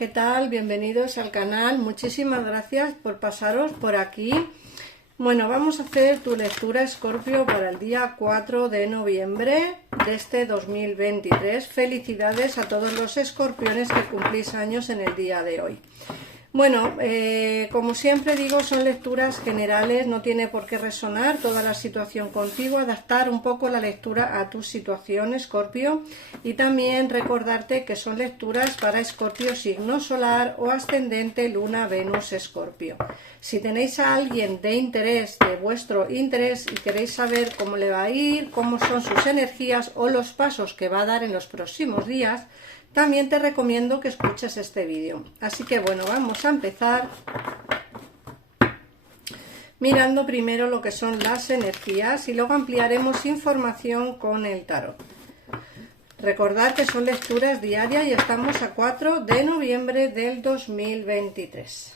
¿qué tal? Bienvenidos al canal. Muchísimas gracias por pasaros por aquí. Bueno, vamos a hacer tu lectura Escorpio para el día 4 de noviembre de este 2023. Felicidades a todos los escorpiones que cumplís años en el día de hoy. Bueno, como siempre digo, son lecturas generales, no tiene por qué resonar toda la situación contigo, adaptar un poco la lectura a tu situación, Escorpio, y también recordarte que son lecturas para Escorpio signo solar o ascendente Luna Venus Escorpio. Si tenéis a alguien de interés, de vuestro interés, y queréis saber cómo le va a ir, cómo son sus energías o los pasos que va a dar en los próximos días, también te recomiendo que escuches este vídeo. Así que bueno, vamos a empezar mirando primero lo que son las energías y luego ampliaremos información con el tarot. Recordad que son lecturas diarias y estamos a 4 de noviembre del 2023.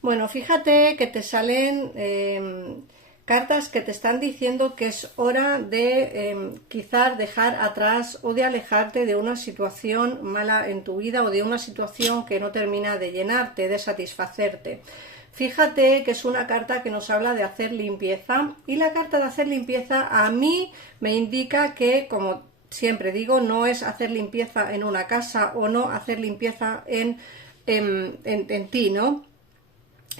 Bueno, fíjate que te salen cartas que te están diciendo que es hora de quizás dejar atrás o de alejarte de una situación mala en tu vida o de una situación que no termina de llenarte, de satisfacerte. Fíjate que es una carta que nos habla de hacer limpieza, y la carta de hacer limpieza a mí me indica que, como siempre digo, no es hacer limpieza en una casa o no hacer limpieza en ti, ¿no?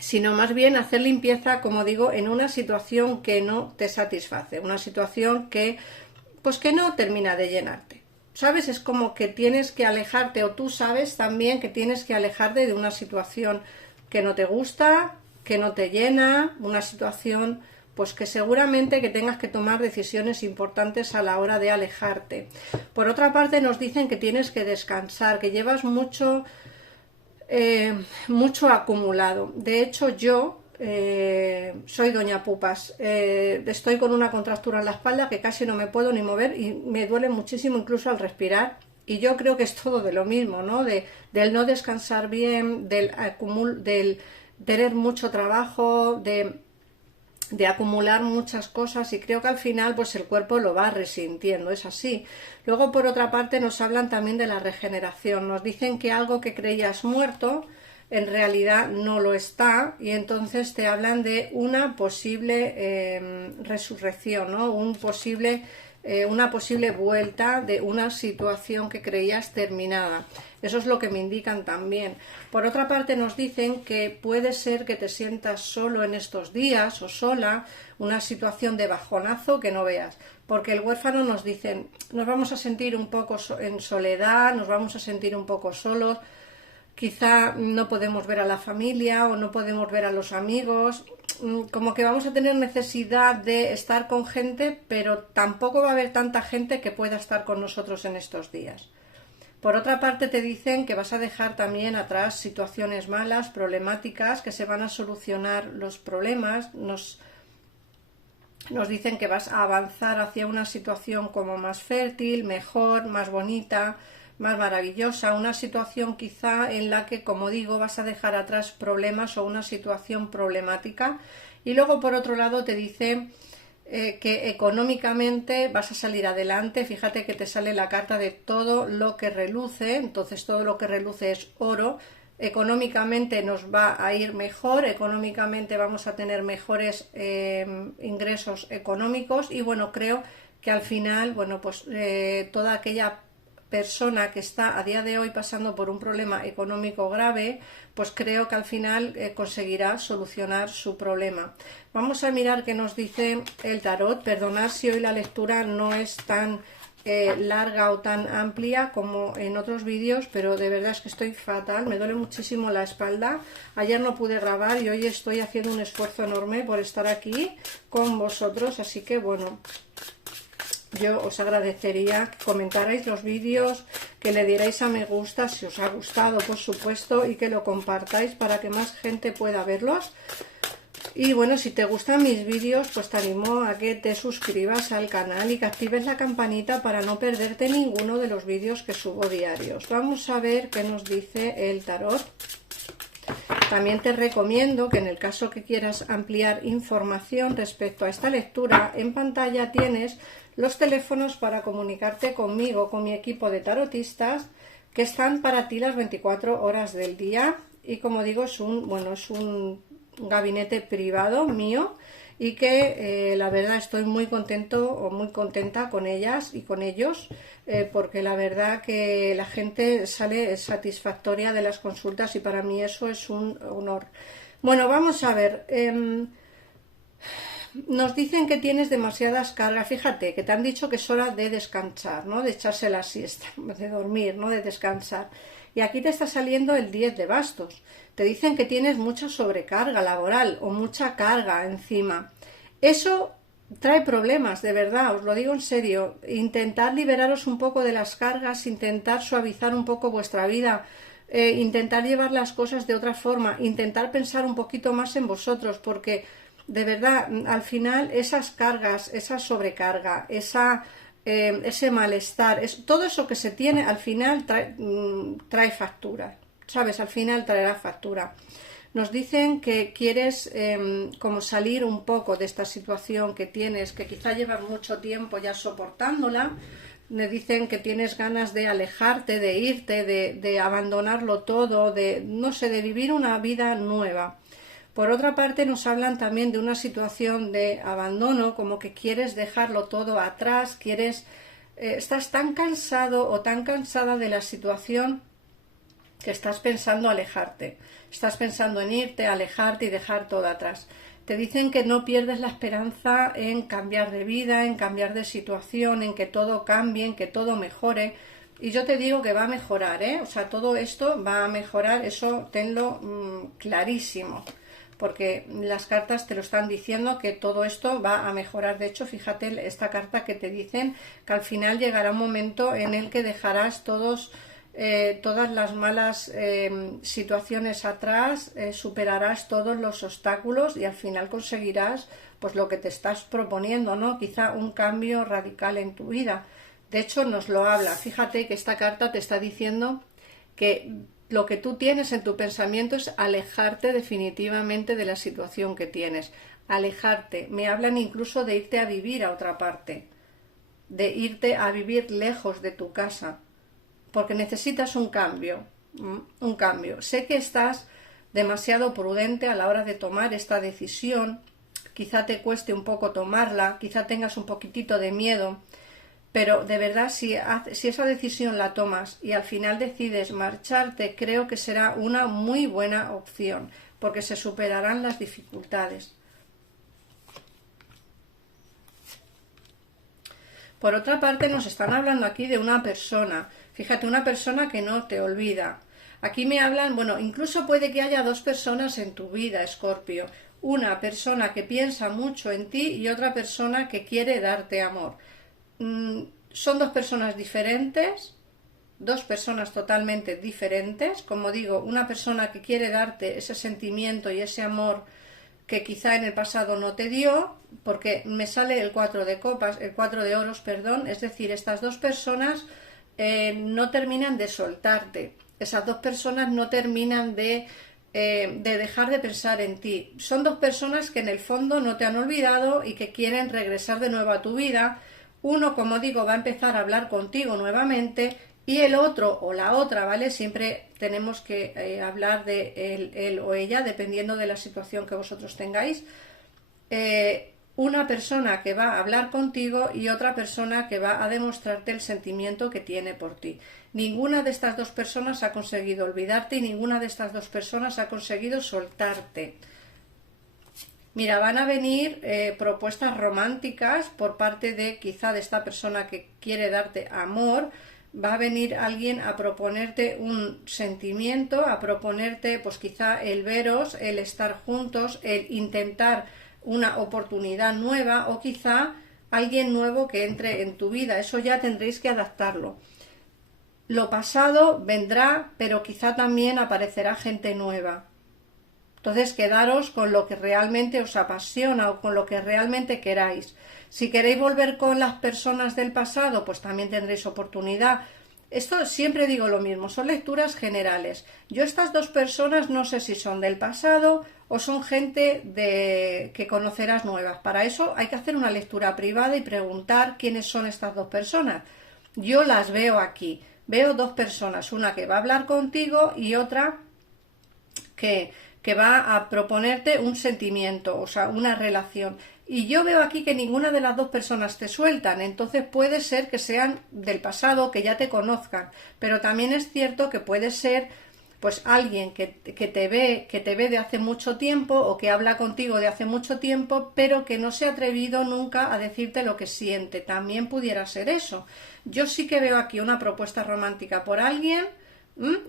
Sino más bien hacer limpieza, como digo, en una situación que no te satisface, una situación que pues que no termina de llenarte, ¿sabes? Es como que tienes que alejarte, o tú sabes también que tienes que alejarte de una situación que no te gusta, que no te llena, una situación pues que seguramente que tengas que tomar decisiones importantes a la hora de alejarte. Por otra parte, nos dicen que tienes que descansar, que llevas mucho acumulado. De hecho, yo soy doña Pupas, estoy con una contractura en la espalda que casi no me puedo ni mover y me duele muchísimo incluso al respirar, y yo creo que es todo de lo mismo, ¿no? Del no descansar bien, del tener mucho trabajo, de acumular muchas cosas, y creo que al final pues el cuerpo lo va resintiendo, es así. Luego, por otra parte, nos hablan también de la regeneración, nos dicen que algo que creías muerto en realidad no lo está, y entonces te hablan de una posible resurrección, ¿no? Una posible vuelta de una situación que creías terminada. Eso es lo que me indican también. Por otra parte, nos dicen que puede ser que te sientas solo en estos días o sola, una situación de bajonazo que no veas, porque el huérfano nos dicen, nos vamos a sentir un poco en soledad, nos vamos a sentir un poco solos, quizá no podemos ver a la familia o no podemos ver a los amigos, como que vamos a tener necesidad de estar con gente, pero tampoco va a haber tanta gente que pueda estar con nosotros en estos días. Por otra parte, te dicen que vas a dejar también atrás situaciones malas, problemáticas, que se van a solucionar los problemas. Nos dicen que vas a avanzar hacia una situación como más fértil, mejor, más bonita, más maravillosa, una situación quizá en la que, como digo, vas a dejar atrás problemas o una situación problemática. Y luego, por otro lado, te dice que económicamente vas a salir adelante. Fíjate que te sale la carta de todo lo que reluce, entonces todo lo que reluce es oro. Económicamente nos va a ir mejor, económicamente vamos a tener mejores ingresos económicos, y bueno, creo que al final, bueno, pues toda aquella persona que está a día de hoy pasando por un problema económico grave, pues creo que al final conseguirá solucionar su problema. Vamos a mirar qué nos dice el tarot. Perdonad si hoy la lectura no es tan larga o tan amplia como en otros vídeos, pero de verdad es que estoy fatal, me duele muchísimo la espalda. Ayer no pude grabar y hoy estoy haciendo un esfuerzo enorme por estar aquí con vosotros, así que bueno, yo os agradecería que comentarais los vídeos, que le dierais a me gusta si os ha gustado, por supuesto, y que lo compartáis para que más gente pueda verlos. Y bueno, si te gustan mis vídeos, pues te animo a que te suscribas al canal y que actives la campanita para no perderte ninguno de los vídeos que subo diarios. Vamos a ver qué nos dice el tarot. También te recomiendo que en el caso que quieras ampliar información respecto a esta lectura, en pantalla tienes los teléfonos para comunicarte conmigo, con mi equipo de tarotistas, que están para ti las 24 horas del día. Y como digo, es un gabinete privado mío, y que la verdad estoy muy contento o muy contenta con ellas y con ellos, porque la verdad que la gente sale satisfactoria de las consultas y para mí eso es un honor. Bueno, vamos a ver. Nos dicen que tienes demasiadas cargas. Fíjate que te han dicho que es hora de descansar, ¿no? De echarse la siesta, de dormir, ¿no? De descansar. Y aquí te está saliendo el 10 de bastos. Te dicen que tienes mucha sobrecarga laboral o mucha carga encima. Eso trae problemas, de verdad, os lo digo en serio. Intentad liberaros un poco de las cargas, intentar suavizar un poco vuestra vida, intentar llevar las cosas de otra forma, intentar pensar un poquito más en vosotros, porque de verdad, al final esas cargas, esa sobrecarga, ese malestar, todo eso que se tiene, al final trae factura, ¿sabes? Al final traerá factura. Nos dicen que quieres como salir un poco de esta situación que tienes, que quizá llevas mucho tiempo ya soportándola. Me dicen que tienes ganas de alejarte, de irte, de abandonarlo todo, no sé, de vivir una vida nueva. Por otra parte, nos hablan también de una situación de abandono, como que quieres dejarlo todo atrás, estás tan cansado o tan cansada de la situación que estás pensando alejarte. Estás pensando en irte, alejarte y dejar todo atrás. Te dicen que no pierdes la esperanza en cambiar de vida, en cambiar de situación, en que todo cambie, en que todo mejore. Y yo te digo que va a mejorar, ¿eh? O sea, todo esto va a mejorar, eso tenlo clarísimo. Porque las cartas te lo están diciendo que todo esto va a mejorar. De hecho, fíjate esta carta que te dicen que al final llegará un momento en el que dejarás todas las malas situaciones atrás, superarás todos los obstáculos y al final conseguirás pues lo que te estás proponiendo, ¿no? Quizá un cambio radical en tu vida. De hecho, nos lo habla. Fíjate que esta carta te está diciendo que lo que tú tienes en tu pensamiento es alejarte definitivamente de la situación que tienes. Alejarte. Me hablan incluso de irte a vivir a otra parte. De irte a vivir lejos de tu casa. Porque necesitas un cambio. Un cambio. Sé que estás demasiado prudente a la hora de tomar esta decisión. Quizá te cueste un poco tomarla. Quizá tengas un poquitito de miedo. Pero de verdad, si esa decisión la tomas y al final decides marcharte, creo que será una muy buena opción, porque se superarán las dificultades. Por otra parte, nos están hablando aquí de una persona. Fíjate, una persona que no te olvida. Aquí me hablan, bueno, incluso puede que haya dos personas en tu vida, Escorpio. Una persona que piensa mucho en ti y otra persona que quiere darte amor. Son dos personas diferentes, dos personas totalmente diferentes. Como digo, una persona que quiere darte ese sentimiento y ese amor que quizá en el pasado no te dio, porque me sale el 4 de copas, el 4 de oros, perdón, es decir, estas dos personas no terminan de soltarte, esas dos personas no terminan de dejar de pensar en ti. Son dos personas que en el fondo no te han olvidado y que quieren regresar de nuevo a tu vida. Uno, como digo, va a empezar a hablar contigo nuevamente y el otro o la otra, ¿vale? Siempre tenemos que hablar de él o ella, dependiendo de la situación que vosotros tengáis. Una persona que va a hablar contigo y otra persona que va a demostrarte el sentimiento que tiene por ti. Ninguna de estas dos personas ha conseguido olvidarte y ninguna de estas dos personas ha conseguido soltarte. Mira, van a venir propuestas románticas por parte de quizá de esta persona que quiere darte amor. Va a venir alguien a proponerte un sentimiento, a proponerte pues quizá el veros, el estar juntos, el intentar una oportunidad nueva o quizá alguien nuevo que entre en tu vida. Eso ya tendréis que adaptarlo. Lo pasado vendrá, pero quizá también aparecerá gente nueva. Entonces quedaros con lo que realmente os apasiona o con lo que realmente queráis. Si queréis volver con las personas del pasado, pues también tendréis oportunidad. Esto siempre digo lo mismo, son lecturas generales. Yo estas dos personas no sé si son del pasado o son gente que conocerás nuevas. Para eso hay que hacer una lectura privada y preguntar quiénes son estas dos personas. Yo las veo aquí. Veo dos personas, una que va a hablar contigo y otra que va a proponerte un sentimiento, o sea, una relación. Y yo veo aquí que ninguna de las dos personas te sueltan, entonces puede ser que sean del pasado, que ya te conozcan, pero también es cierto que puede ser pues alguien que te ve de hace mucho tiempo o que habla contigo de hace mucho tiempo, pero que no se ha atrevido nunca a decirte lo que siente. También pudiera ser eso. Yo sí que veo aquí una propuesta romántica por alguien.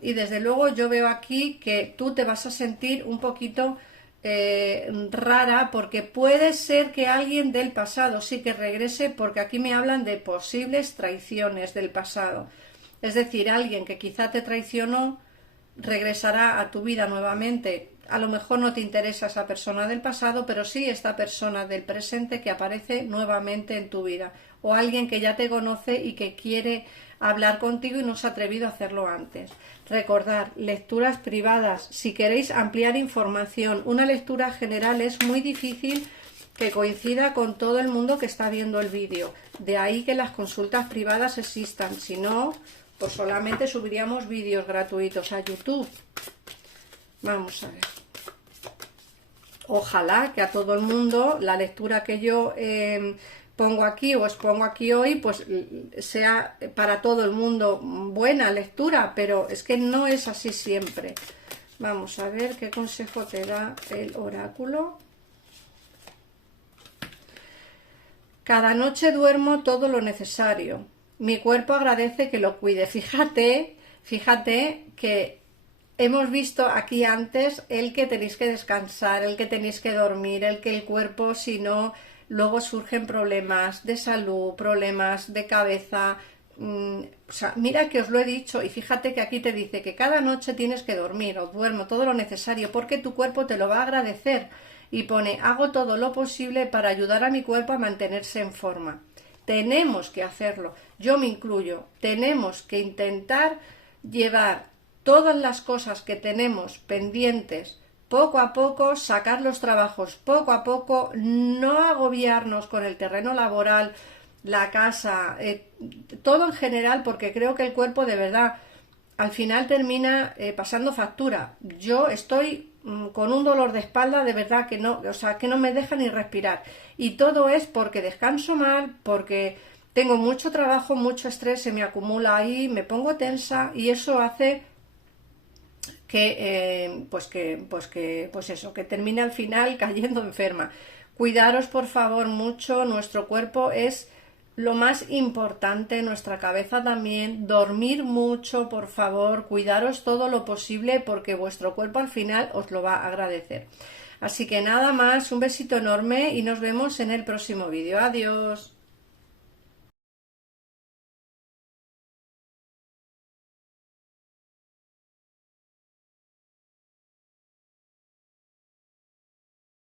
Y desde luego yo veo aquí que tú te vas a sentir un poquito rara, porque puede ser que alguien del pasado sí que regrese, porque aquí me hablan de posibles traiciones del pasado. Es decir, alguien que quizá te traicionó regresará a tu vida nuevamente. A lo mejor no te interesa esa persona del pasado, pero sí esta persona del presente que aparece nuevamente en tu vida. O alguien que ya te conoce y que quiere hablar contigo y no se ha atrevido a hacerlo antes. Recordad, lecturas privadas. Si queréis ampliar información, una lectura general es muy difícil que coincida con todo el mundo que está viendo el vídeo. De ahí que las consultas privadas existan. Si no, pues solamente subiríamos vídeos gratuitos a YouTube. Vamos a ver. Ojalá que a todo el mundo la lectura que yo pongo aquí o os pongo aquí hoy, pues sea para todo el mundo buena lectura, pero es que no es así siempre. Vamos a ver qué consejo te da el oráculo. Cada noche duermo todo lo necesario. Mi cuerpo agradece que lo cuide. Fíjate que hemos visto aquí antes el que tenéis que descansar, el que tenéis que dormir, el que el cuerpo, si no, luego surgen problemas de salud, problemas de cabeza. O sea, mira que os lo he dicho, y fíjate que aquí te dice que cada noche tienes que dormir, o duermo todo lo necesario, porque tu cuerpo te lo va a agradecer. Y pone, hago todo lo posible para ayudar a mi cuerpo a mantenerse en forma. Tenemos que hacerlo, yo me incluyo, tenemos que intentar llevar todas las cosas que tenemos pendientes poco a poco, sacar los trabajos poco a poco, no agobiarnos con el terreno laboral, la casa, todo en general, porque creo que el cuerpo de verdad al final termina pasando factura. Yo estoy con un dolor de espalda de verdad que no, o sea, que no me deja ni respirar, y todo es porque descanso mal, porque tengo mucho trabajo, mucho estrés, se me acumula ahí, me pongo tensa, y eso hace que que termine al final cayendo enferma. Cuidaros por favor mucho, nuestro cuerpo es lo más importante, nuestra cabeza también. Dormir mucho, por favor, cuidaros todo lo posible, porque vuestro cuerpo al final os lo va a agradecer. Así que nada más, un besito enorme y nos vemos en el próximo vídeo. Adiós.